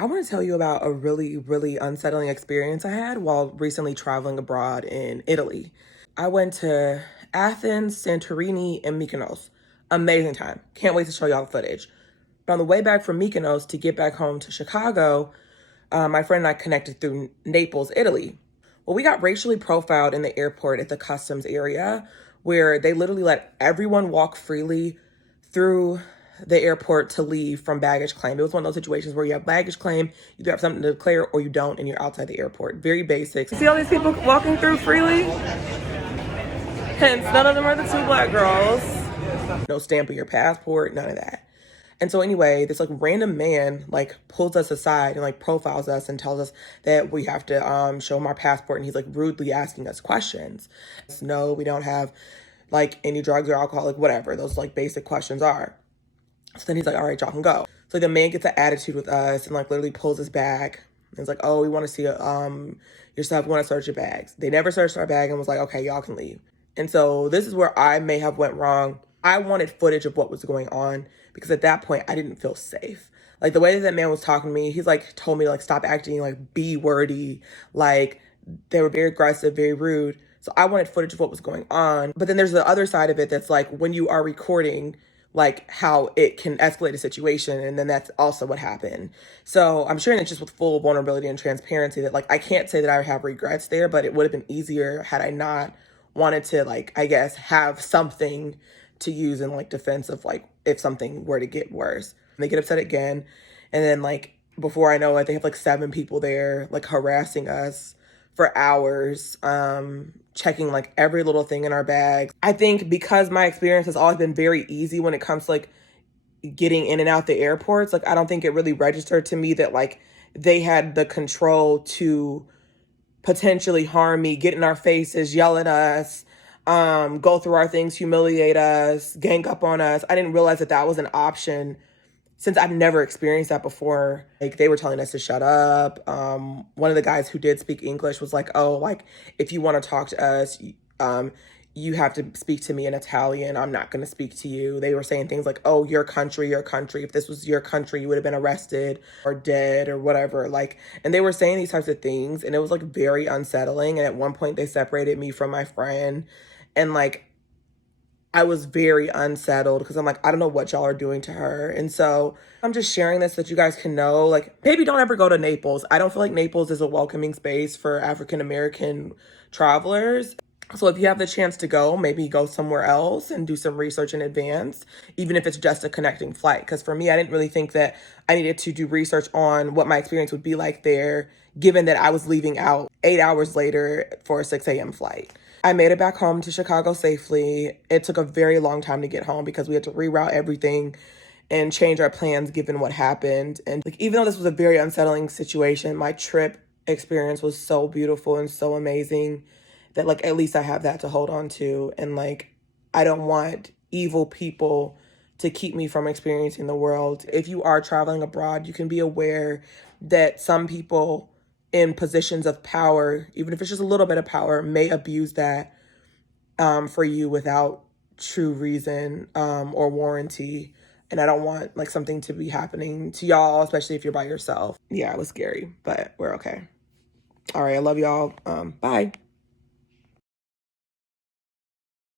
I want to tell you about a really, really unsettling experience I had while recently traveling abroad in Italy. I went to Athens, Santorini, and Mykonos. Amazing time. Can't wait to show y'all the footage. But on the way back from Mykonos to get back home to Chicago, my friend and I connected through Naples, Italy. Well, we got racially profiled in the airport at the customs area where they literally let everyone walk freely through the airport to leave from baggage claim. It was one of those situations where you have baggage claim, you either have something to declare or you don't, and you're outside the airport. Very basic. See all these people walking through freely? Hence, none of them are the two black girls. No stamping your passport, none of that. And so anyway, this like random man like pulls us aside and like profiles us and tells us that we have to show him our passport, and he's like rudely asking us questions. No, we don't have like any drugs or alcohol, like whatever those like basic questions are. So then he's like, all right, y'all can go. So like, the man gets an attitude with us and like literally pulls us back. And it's like, oh, we want to see your stuff. We want to search your bags. They never searched our bag and was like, okay, y'all can leave. And so this is where I may have went wrong. I wanted footage of what was going on because at that point I didn't feel safe. Like the way that man was talking to me, he's like told me to like stop acting like B wordy. Like they were very aggressive, very rude. So I wanted footage of what was going on. But then there's the other side of it that's like when you are recording, like how it can escalate a situation, and then that's also what happened. So I'm sharing it just with full vulnerability and transparency that like I can't say that I have regrets there, but it would have been easier had I not wanted to like, I guess, have something to use in like defense of like if something were to get worse. And they get upset again, and then like before I know it, they have like 7 people there like harassing us for hours, checking like every little thing in our bags. I think because my experience has always been very easy when it comes to like getting in and out the airports, like I don't think it really registered to me that like they had the control to potentially harm me, get in our faces, yell at us, go through our things, humiliate us, gang up on us. I didn't realize that that was an option since I've never experienced that before. Like they were telling us to shut up. One of the guys who did speak English was like, oh, like if you want to talk to us, you have to speak to me in Italian. I'm not going to speak to you. They were saying things like, oh, your country, your country. If this was your country, you would have been arrested or dead or whatever. Like, and they were saying these types of things, and it was like very unsettling. And at one point they separated me from my friend, and like I was very unsettled because I'm like, I don't know what y'all are doing to her. And so I'm just sharing this so that you guys can know, like, maybe don't ever go to Naples. I don't feel like Naples is a welcoming space for African American travelers. So if you have the chance to go, maybe go somewhere else and do some research in advance, even if it's just a connecting flight. Because for me, I didn't really think that I needed to do research on what my experience would be like there, given that I was leaving out 8 hours later for a 6 a.m. flight. I made it back home to Chicago safely. It took a very long time to get home because we had to reroute everything and change our plans given what happened. And like, even though this was a very unsettling situation, my trip experience was so beautiful and so amazing that like at least I have that to hold on to. And like I don't want evil people to keep me from experiencing the world. If you are traveling abroad, you can be aware that some people in positions of power, even if it's just a little bit of power, may abuse that for you without true reason or warranty. And I don't want like something to be happening to y'all, especially if you're by yourself. Yeah, it was scary, but we're okay. All right, I love y'all. Bye.